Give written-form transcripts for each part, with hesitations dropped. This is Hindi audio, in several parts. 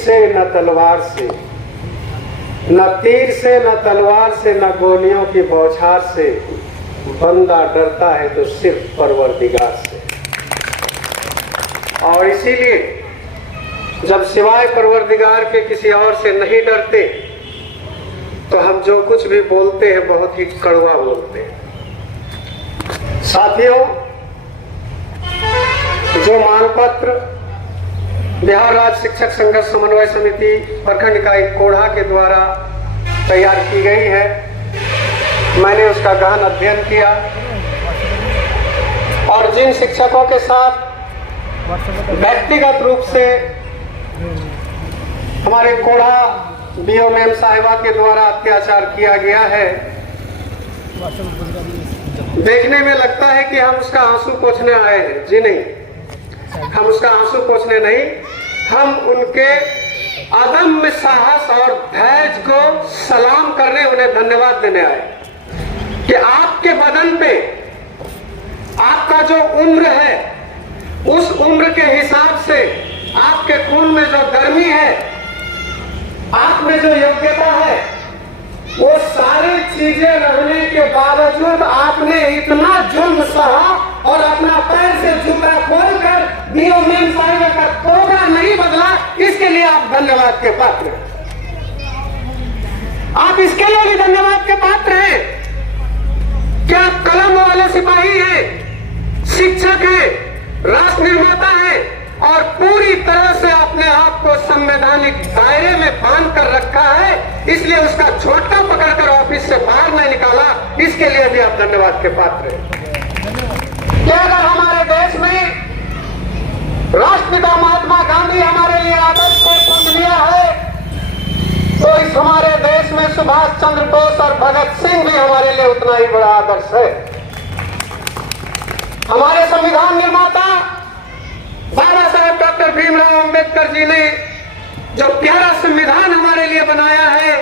से न तलवार से, न तीर से न तलवार से, न गोलियों की बौछार से, बंदा डरता है तो सिर्फ परवरदिगार से। और इसीलिए जब सिवाय परवरदिगार के किसी और से नहीं डरते तो हम जो कुछ भी बोलते हैं बहुत ही कड़वा बोलते हैं। साथियों, जो मानपत्र बिहार राज्य शिक्षक संघर्ष समन्वय समिति प्रखंड इकाई कोढ़ा के द्वारा तैयार की गई है, मैंने उसका गहन अध्ययन किया और जिन शिक्षकों के साथ व्यक्तिगत रूप से हमारे कोढ़ा बीओ मैम साहिबा के द्वारा अत्याचार किया गया है, देखने में लगता है कि हम उसका आंसू पोंछने आए हैं। जी नहीं, हम उसका आंसू पोंछने नहीं, हम उनके अदम्य साहस और धैर्य को सलाम करने, उन्हें धन्यवाद देने आए कि आपके बदन पे आपका जो उम्र है उस उम्र के हिसाब से आपके खून में जो गर्मी है, आप में जो योग्यता है, वो सारी चीजें रहने के बावजूद आपने इतना जुल्म सहा और अपना पैर से जूता खोलकर बीओ मैम साहिबा का तोबा नहीं बदला, इसके लिए आप धन्यवाद के पात्र हैं। आप इसके लिए भी धन्यवाद के पात्र हैं कि आप कलम वाले सिपाही हैं, शिक्षक हैं, राष्ट्र निर्माता हैं और पूरी तरह से अपने आप को संवैधानिक दायरे में बांध कर रखा है, इसलिए उसका झोटका पकड़कर ऑफिस से बाहर नहीं निकाला, इसके लिए भी आप धन्यवाद के पात्र हैं। क्या अगर हमारे देश में राष्ट्रपिता महात्मा गांधी हमारे लिए आदर्श को पूछ लिया है, तो इस हमारे देश में सुभाष चंद्र बोस और भगत सिंह भी हमारे लिए उतना ही बड़ा आदर्श है। हमारे संविधान निर्माता बाबा साहब डॉक्टर भीमराव अंबेडकर जी ने जो प्यारा संविधान हमारे लिए बनाया है,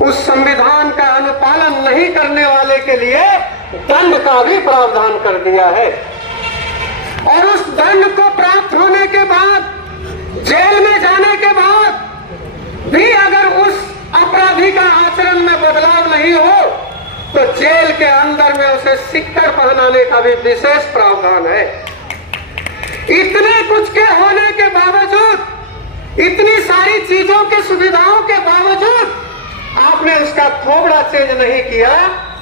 उस संविधान का अनुपालन नहीं करने वाले के लिए दंड का भी प्रावधान कर दिया है और उस दंड को प्राप्त होने के बाद, जेल में जाने के बाद भी अगर उस अपराधी का आचरण में बदलाव नहीं हो तो जेल के अंदर में उसे सिक्कर पहनाने का भी विशेष प्रावधान है। इतने कुछ के होने के बावजूद, इतनी सारी चीजों की सुविधाओं के बावजूद आपने उसका थोबड़ा चेंज नहीं किया,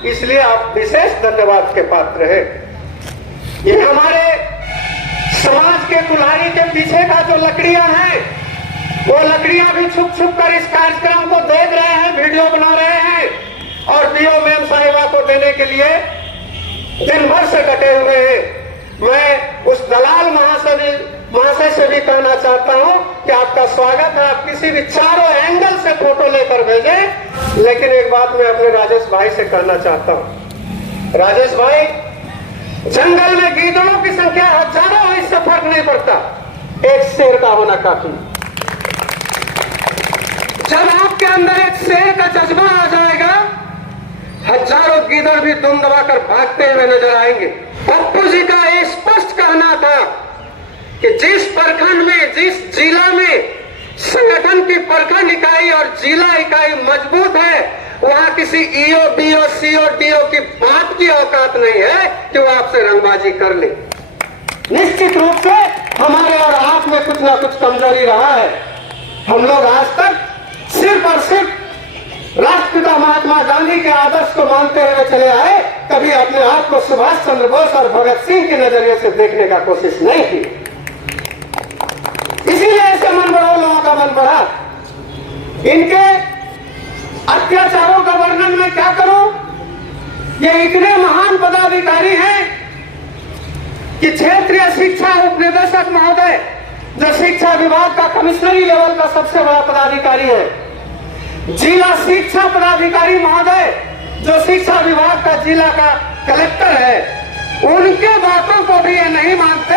इसलिए आप विशेष धन्यवाद के पात्र हैं। ये हमारे समाज के कुल्हाड़ी के पीछे का जो लकड़ियां हैं, वो लकड़ियां भी छुप छुप कर इस कार्यक्रम को देख रहे हैं, वीडियो बना रहे हैं और बीओ मैम साहिबा को देने के लिए दिन भर से डटे हुए हैं। मैं उस दलाल महाशय से भी कहना चाहता हूं कि आपका स्वागत है, आप किसी भी चारों एंगल से फोटो लेकर भेजें। लेकिन एक बात मैं अपने राजेश भाई से कहना चाहता हूं, राजेश भाई, जंगल में गीदड़ों की संख्या हजारों है, इससे फर्क नहीं पड़ता, एक शेर का होना काफी। जब आपके अंदर एक शेर का जज्बा आ जाएगा, हजारों गीदड़ भी दुम दबाकर भागते हुए नजर आएंगे। पप्पू जी का ये स्पष्ट कहना था कि जिस प्रखंड में, जिस जिला में संगठन की प्रखंड इकाई और जिला इकाई मजबूत है, वहां किसी ईओ, बीओ, सीओ, डीओ की बात की औकात नहीं है कि वो आपसे रंगबाजी कर ले। निश्चित रूप से हमारे और आप में कुछ ना कुछ कमजोरी रहा है। हम लोग आज तक सिर्फ और सिर्फ राष्ट्रपिता महात्मा गांधी के आदर्श को मानते हुए चले आए, कभी अपने आप को सुभाष चंद्र बोस और भगत सिंह के नजरिए से देखने का कोशिश नहीं की। इसीलिए ऐसे मन बढ़ा, लोगों का मन बढ़ा। इनके अत्याचारों का वर्णन मैं क्या करूं? ये इतने महान पदाधिकारी हैं कि क्षेत्रीय शिक्षा उपनिदेशक महोदय, जो शिक्षा विभाग का कमिश्नरी लेवल का सबसे बड़ा पदाधिकारी है, जिला शिक्षा पदाधिकारी महोदय, जो शिक्षा विभाग का जिला का कलेक्टर है, उनके बातों को भी ये नहीं मानते।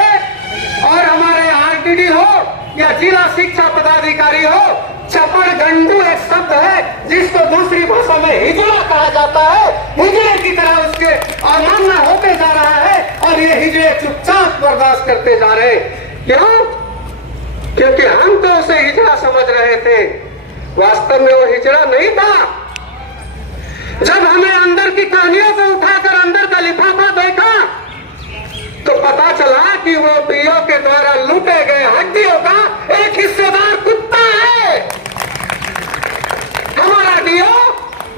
और हमारे आरटीडी हो या जिला शिक्षा पदाधिकारी हो, चपड़ गंडू एक शब्द है जिसको दूसरी भाषा में हिजड़ा कहा जाता है, हिजड़े की तरह उसके अमान्य होते जा रहा है और ये हिजड़े चुपचाप बर्दाश्त करते जा रहे हैं। क्यों? क्योंकि हम तो उसे हिजड़ा समझ रहे थे, वास्तव में वो हिजड़ा नहीं था। जब हमें अंदर की कहानियों को उठाकर अंदर का लिफाफा देखा तो पता चला कि वो डीओ के द्वारा लूटे गए हड्डियों का एक हिस्सेदार कुत्ता है। हमारा डीओ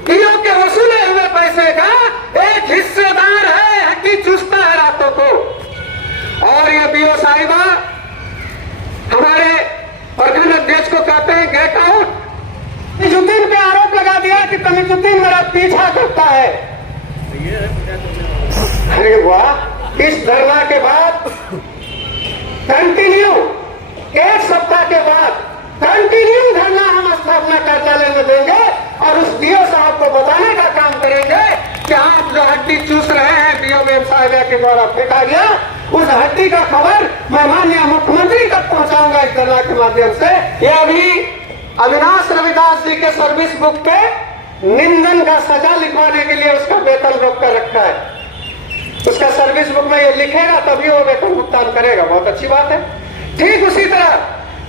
के वसूले हुए पैसे का एक हिस्सेदार है, हड्डी चूसता है रातों को। और ये बीओ साहिबा हमारे प्रखंड अध्यक्ष को कहते हैं गेट आउट। तमीजुद्दीन पे आरोप लगा दिया कि तमीजुद्दीन मेरा पीछा करता है। अरे वाह, इस धरना के बाद कंटिन्यू, एक सप्ताह के बाद कंटिन्यू धरना हम स्थापना कार्यालय में देंगे और उस डीओ साहब को बताने का काम करेंगे कि आप जो हड्डी चूस रहे हैं डीओ मेम साहिबा के द्वारा फेंका गया, उस हड्डी का खबर मैं माननीय मुख्यमंत्री तक पहुंचाऊंगा इस धरना के माध्यम से। यह अभी अविनाश रविदास जी के सर्विस बुक पे निंदन का सजा लिखवाने के लिए उसका वेतन रोक कर रखा है। उसका सर्विस बुक में ये लिखेगा तभी वो वेतन भुगतान करेगा। बहुत अच्छी बात है। ठीक उसी तरह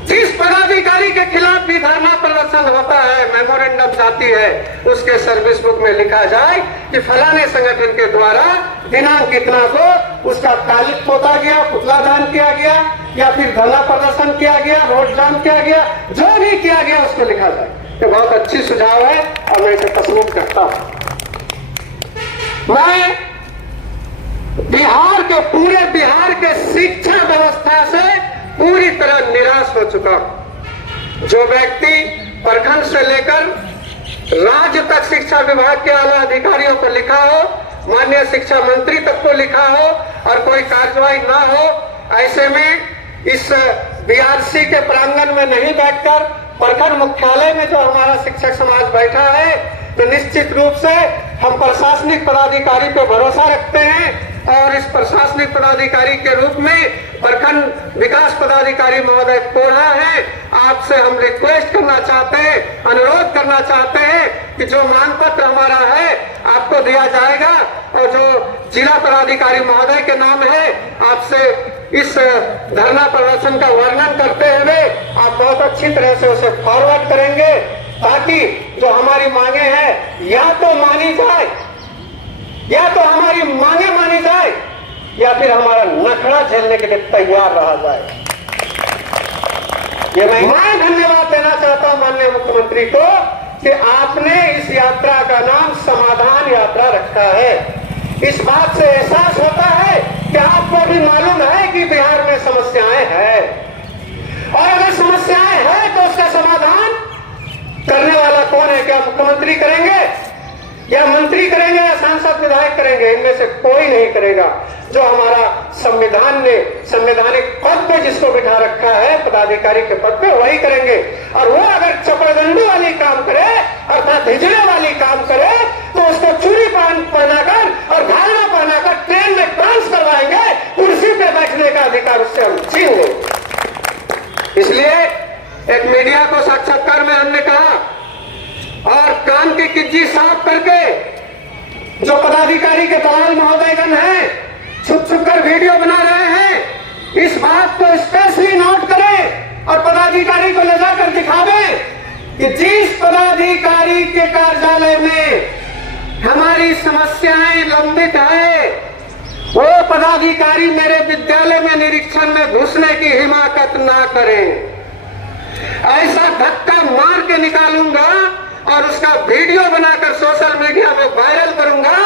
जिस पदाधिकारी के खिलाफ भी धरना प्रदर्शन होता है, मेमोरेंडम जाती है, उसके सर्विस बुक में लिखा जाए कि फलाने संगठन के द्वारा दिनांक इतना को उसका तालिक पोता गया, पुतला दान किया गया या फिर धरना प्रदर्शन किया गया, रोड जाम किया गया, जो भी किया गया उसको लिखा जाए। ये बहुत अच्छी सुझाव है और मैं इसे पसंद करता हूं। मैं पूरे बिहार के शिक्षा व्यवस्था से पूरी तरह निराश हो चुका हूं। जो व्यक्ति प्रखंड से लेकर राज्य तक शिक्षा विभाग के आला अधिकारियों को लिखा हो, माननीय शिक्षा मंत्री तक को लिखा हो और कोई कार्रवाई ना हो, ऐसे में इस बीआरसी के प्रांगण में नहीं बैठकर प्रखंड मुख्यालय में जो हमारा शिक्षक समाज बैठा है, तो निश्चित रूप से हम प्रशासनिक पदाधिकारी पे भरोसा रखते हैं और इस प्रशासनिक पदाधिकारी के रूप में प्रखंड विकास पदाधिकारी महोदय कोढ़ा है, आपसे हम रिक्वेस्ट करना चाहते हैं, अनुरोध करना चाहते हैं कि जो मांग पत्र हमारा है आपको दिया जाएगा और जो जिला पदाधिकारी महोदय के नाम है, आपसे इस धरना प्रदर्शन का वर्णन करते हुए आप बहुत अच्छी तरह से उसे फॉरवर्ड करेंगे ताकि जो हमारी मांगे हैं या तो मानी जाए, या तो हमारी मांगे मानी जाए या फिर हमारा नखरा झेलने के लिए तैयार रहा जाए। ये मैं धन्यवाद देना चाहता हूं माननीय मुख्यमंत्री को कि आपने इस यात्रा का नाम समाधान यात्रा रखा है। इस बात से एहसास होता है कि आपको भी मालूम है कि बिहार में समस्याएं हैं और अगर समस्याएं हैं तो उसका समाधान करने वाला कौन है? क्या मुख्यमंत्री करेंगे या मंत्री करेंगे या सांसद विधायक करेंगे? इनमें से कोई नहीं करेगा। जो हमारा संविधान ने संवैधानिक पद पे जिसको बिठा रखा है पदाधिकारी के पद पे, वही करेंगे। और वो अगर चपड़दंडू वाली काम करे अर्थात हिजड़े वाली काम करे तो उसको चूड़ी पहनाकर और घाघरा पहनाकर ट्रेन में डांस करवाएंगे, कुर्सी पे बैठने का अधिकार उससे हम छीन लेंगे। इसलिए एक मीडिया को साक्षात्कार में हमने कहा और कान की किज्जी साफ करके जो पदाधिकारी के दलाल महोदयगण हैं छुप छुप कर वीडियो बना रहे हैं, इस बात को स्पेशली नोट करें और पदाधिकारी को ले जाकर दिखावें कि जिस पदाधिकारी के कार्यालय में हमारी समस्याएं लंबित है वो पदाधिकारी मेरे विद्यालय में निरीक्षण में घुसने की हिमाकत ना करें। ऐसा धक्का मार के निकालूंगा और उसका वीडियो बनाकर सोशल मीडिया में वायरल करूंगा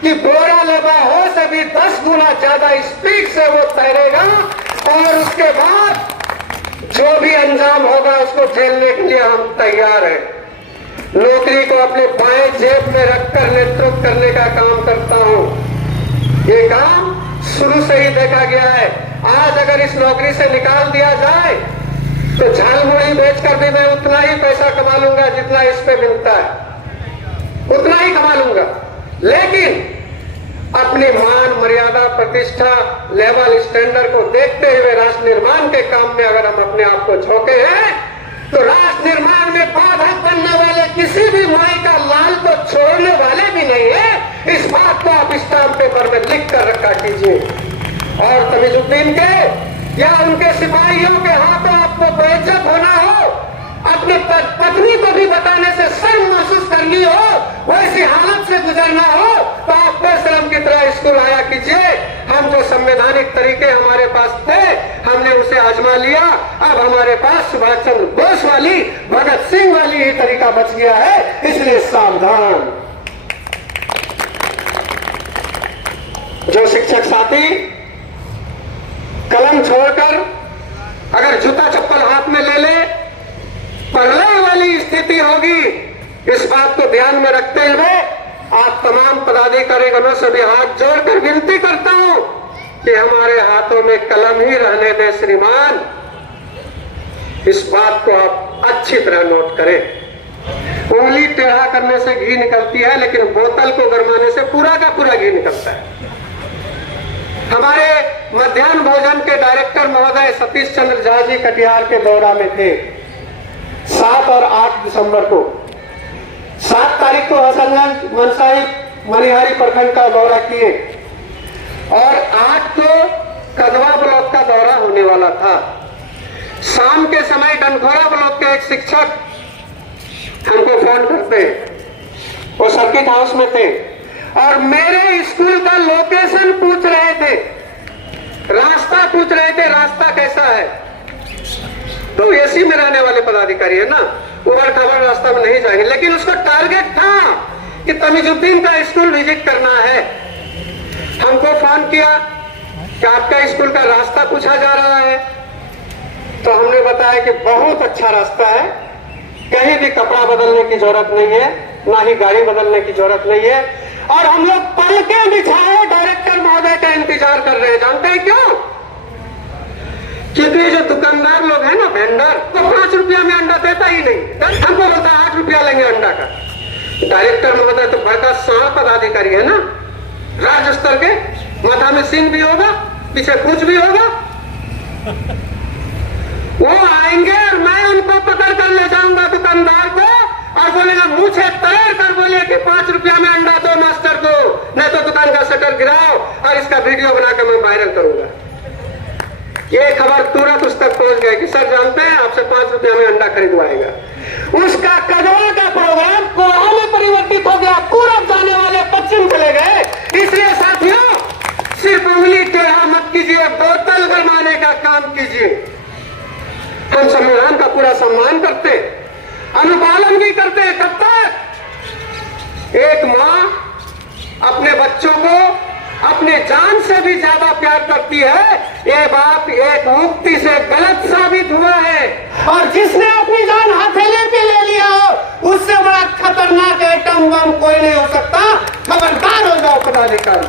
कि बोरा लगा हो सभी 10 गुना ज्यादा स्पीड से वो तैरेगा और उसके बाद जो भी अंजाम होगा उसको झेलने के लिए हम तैयार हैं। नौकरी को अपने बाएं जेब में रखकर नेतृत्व करने का काम करता हूं। ये काम शुरू से ही देखा गया है। आज अगर इस नौकरी से निकाल दिया जाए तो झालमुड़ी बेचकर भी मैं उतना ही पैसा कमा लूंगा जितना इस पे मिलता है, उतना ही कमा लूंगा। लेकिन अपनी मान मर्यादा प्रतिष्ठा लेवल स्टैंडर्ड को देखते हुए राष्ट्र निर्माण के काम में अगर हम अपने आप को झोंके हैं तो राष्ट्र निर्माण में बाधा बनने वाले किसी भी माई का लाल को छोड़ने वाले भी नहीं है। इस बात को आप स्टाम्प पेपर में लिख कर रखा कीजिए और तमीजुद्दीन के या उनके सिपाहियों के हाथों को बेइज्जत होना हो, अपनी पत्नी को भी बताने से शर्म महसूस करनी हो, वैसी हालत से गुजरना हो तो आप बेशरम की तरह स्कूल आया कीजिए। हम जो संवैधानिक तरीके हमारे पास थे हमने उसे आजमा लिया। अब हमारे पास सुभाष चंद्र बोस वाली, भगत सिंह वाली ही तरीका बच गया है, इसलिए सावधान। जो शिक्षक साथी कलम छोड़कर अगर जूता चप्पल हाथ में ले ले, प्रलय वाली स्थिति होगी। इस बात को ध्यान में रखते हुए आप तमाम पदाधिकारियों से भी हाथ जोड़कर विनती करता हूं कि हमारे हाथों में कलम ही रहने दें श्रीमान। इस बात को आप अच्छी तरह नोट करें। उंगली टेढ़ा करने से घी निकलती है, लेकिन बोतल को गरमाने से पूरा का पूरा घी निकलता है। हमारे मध्याह्न भोजन के डायरेक्टर महोदय सतीश चंद्र झा जी कटिहार के दौरा में थे 7 और 8 दिसंबर को। 7 तारीख को हसनगंज, मनसाही, मनिहारी प्रखंड का दौरा किए और 8 को कदवा ब्लॉक का दौरा होने वाला था। शाम के समय डनखोरा ब्लॉक के एक शिक्षक हमको फोन करते, वो सर्किट हाउस में थे और मेरे स्कूल का लोकेशन पूछ रहे थे, रास्ता पूछ रहे थे, रास्ता कैसा है। तो एसी में रहने वाले पदाधिकारी है ना, उबड़ खाबड़ रास्ता में नहीं जाएंगे, लेकिन उसको टारगेट था कि तमीजुद्दीन का स्कूल विजिट करना है। हमको फोन किया कि आपका स्कूल का रास्ता पूछा जा रहा है। तो हमने बताया कि बहुत अच्छा रास्ता है, कहीं भी कपड़ा बदलने की जरूरत नहीं है, ना ही गाड़ी बदलने की जरूरत नहीं है। और हम लोग पलकें बिछाए डायरेक्टर महोदय का इंतजार कर रहे हैं। जानते हैं क्यों? क्योंकि जो दुकानदार लोग हैं ना, वेंडर, तो 5 रुपया में अंडा देता ही नहीं। हमको बोलता 8 रुपया लेंगे अंडा का। डायरेक्टर महोदय तो बड़का सारा पदाधिकारी है ना, राज्य स्तर के, माथा में सिंह भी होगा, पीछे कुछ भी होगा। वो आएंगे और मैं उनको पकड़ कर ले जाऊंगा दुकानदार को और बोलेगा, मुझे तैर कर बोलिए कि 5 रुपया में अंडा दो मास्टर को, नहीं तो दुकान का शटर गिराओ और इसका वीडियो बनाकर मैं वायरल करूंगा। ये खबर तुरंत उस तक पहुंच गई कि सर जानते हैं आपसे 5 रुपया में अंडा खरीदवाएगा। उसका कदवा का प्रोग्राम कोहा में परिवर्तित हो गया, पूरब जाने वाले पश्चिम चले गए। इसलिए साथियों, सिर्फ उंगली टेढ़ा मत कीजिए, बोतल गरमाने का काम कीजिए। हम संविधान का पूरा सम्मान करते, अनुपालन भी करते हैं। कब तक? एक मां अपने बच्चों को अपने जान से भी ज्यादा प्यार करती है, ये बात एक उक्ति से गलत साबित हुआ है। और जिसने अपनी जान हथेली पे ले लिया हो, उससे बड़ा खतरनाक एटम बम कोई नहीं हो सकता। खबरदार हो जाओ पदाधिकारी।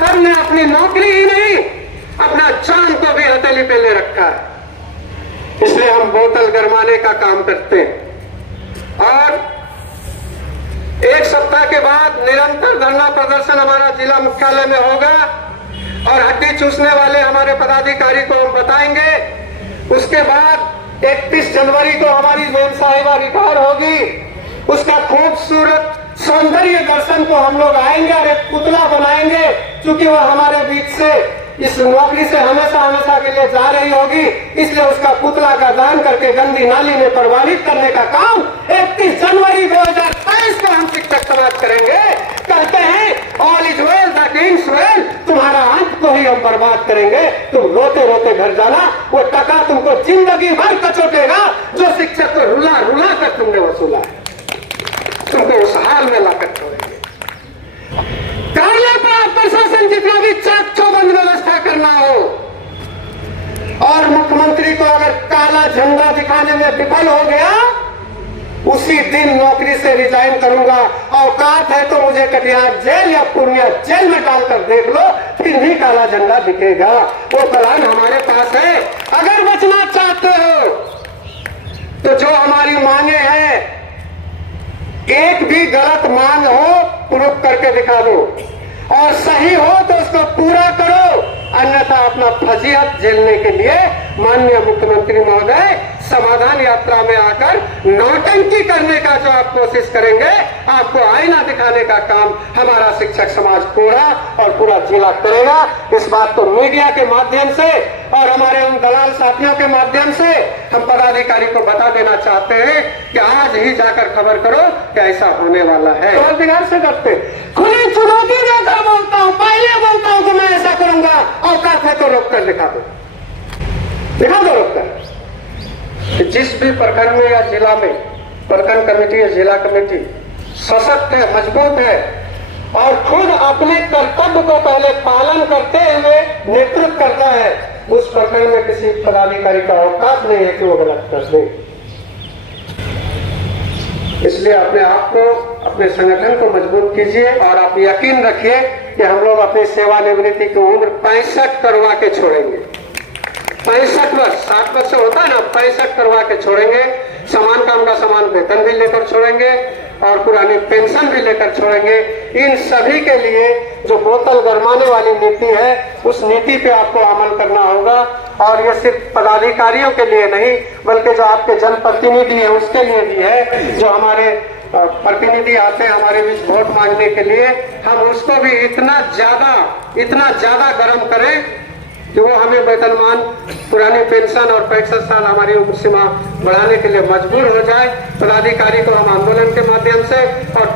हमने अपनी नौकरी ही नहीं, अपना जान को भी हथेली पे ले रखा है, इसलिए हम बोतल गरमाने का काम करते हैं। और 1 सप्ताह के बाद निरंतर धरना प्रदर्शन हमारा जिला मुख्यालय में होगा और हड्डी चूसने वाले हमारे पदाधिकारी को हम बताएंगे। उसके बाद 31 जनवरी को हमारी बेन साहिबा रिटायर होगी, उसका खूबसूरत सौंदर्य दर्शन को हम लोग आएंगे और एक पुतला बनाएंगे, क्योंकि वह हमारे बीच से इस नौकरी से हमेशा हमेशा के लिए जा रही होगी। इसलिए उसका पुतला का दान करके गंदी नाली में प्रवाहित करने का काम 31 जनवरी 2023 को हम शिक्षक समाज करेंगे। कहते हैं all is well that ends well, तुम्हारा अंत को ही हम बर्बाद करेंगे। तुम रोते रोते घर जाना, वो टका तुमको जिंदगी भर कचोटेगा जो शिक्षक को रुला रुला कर तुमने वसूला है, तुमको उस हाल में लाकर छोड़ेंगे। कार्य पर प्रशासन जितना भी चाक चौबंद व्यवस्था करना हो, और मुख्यमंत्री को अगर काला झंडा दिखाने में विफल हो गया, उसी दिन नौकरी से रिजाइन करूंगा। औकात है तो मुझे कटिहार जेल या पूर्णिया जेल में डालकर देख लो, फिर भी काला झंडा दिखेगा। वो प्लान हमारे पास है। अगर बचना चाहते हो तो जो हमारी मांगे हैं, एक भी गलत मांग हो प्रूफ करके दिखा दो, और सही हो तो उसको पूरा करो, अन्यथा अपना फजीहत झेलने के लिए माननीय मुख्यमंत्री महोदय समाधान यात्रा में आकर नौटंकी करने का जो आप कोशिश करेंगे, आपको आईना दिखाने का काम हमारा शिक्षक समाज पूरा और पूरा जिला करेगा। इस बात को मीडिया के माध्यम से और हमारे उन दलाल साथियों के माध्यम से हम पदाधिकारी को बता देना चाहते हैं कि आज ही जाकर खबर करो कि ऐसा होने वाला है। तो बिगाड़ से करते खुली चुनौती देकर बोलता हूं, पहले बोलता हूं कि मैं ऐसा करूंगा, औकात है तो रोक कर दिखा दो रोक कर। जिस भी प्रखंड में या जिला में प्रखंड कमेटी या जिला कमेटी सशक्त है, मजबूत है और खुद अपने कर्तव्य को पहले पालन करते हुए नेतृत्व करता है, उस प्रखंड में किसी पदाधिकारी का औकात नहीं है कि वो गलत कर दे। इसलिए अपने आप को, अपने संगठन को मजबूत कीजिए और आप यकीन रखिए कि हम लोग अपनी सेवानिवृत्ति की उम्र 65 करवा के छोड़ेंगे। 65 वर्ष, 60 वर्ष होता है ना, 65 करवा के छोड़ेंगे। समान काम का समान वेतन भी लेकर छोड़ेंगे और पुरानी पेंशन भी लेकर छोड़ेंगे। इन सभी के लिए जो बोतल गरमाने वाली नीति है, उस नीति पे आपको अमल करना होगा। और ये सिर्फ पदाधिकारियों के लिए नहीं, बल्कि जो आपके जनप्रतिनिधि है उसके लिए भी है। जो हमारे प्रतिनिधि आते हैं हमारे बीच वोट मांगने के लिए, हम उसको भी इतना ज्यादा गर्म करें कि वो हमें वेतनमान, पुरानी पेंशन और 65 साल हमारी उम्र सीमा बढ़ाने के लिए मजबूर हो जाए। पदाधिकारी को हम आंदोलन के माध्यम से और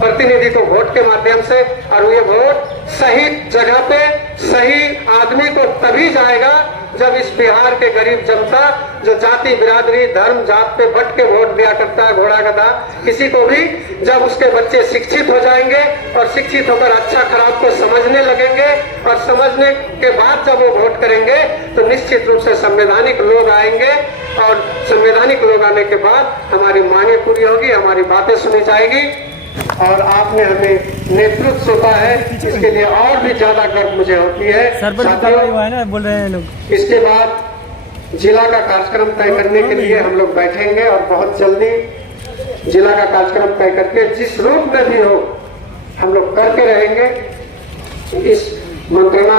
प्रतिनिधि को वोट के माध्यम से, और ये वोट सही जगह पे सही आदमी को तभी जाएगा जब इस बिहार के गरीब जनता जो जाति बिरादरी धर्म जात पे बट के वोट दिया करता है, घोड़ा गधा, किसी को भी जब उसके बच्चे शिक्षित हो जाएंगे और शिक्षित होकर अच्छा खराब को समझने लगेंगे और समझने के बाद जब वो वोट करेंगे तो निश्चित रूप से संवैधानिक लोग आएंगे और संवैधानिक लोग आने के बाद हमारी मांगे पूरी होगी, हमारी बातें सुनी जाएगी। और आपने हमें नेतृत्व सौंपा है, इसके लिए और भी ज्यादा गर्व मुझे होती है। साथियों, बोल रहे हैं लोग, इसके बाद जिला का कार्यक्रम तय करने के लिए हम लोग बैठेंगे और बहुत जल्दी जिला का कार्यक्रम तय करके जिस रूप में भी हो हम लोग करके रहेंगे। इस मंत्रणा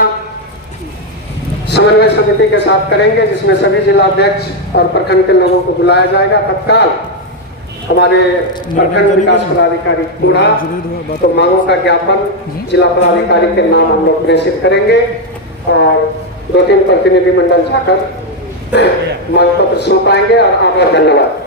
समन्वय समिति के साथ करेंगे, जिसमें सभी जिलाध्यक्ष और प्रखंड के लोगों को बुलाया जाएगा। तत्काल हमारे प्रखंड विकास पदाधिकारी पूरा तो मांगों का ज्ञापन जिला पदाधिकारी के नाम हम लोग प्रेषित करेंगे और 2-3 प्रतिनिधि मंडल जाकर मांग पत्र सौंपाएंगे। और आभार, धन्यवाद।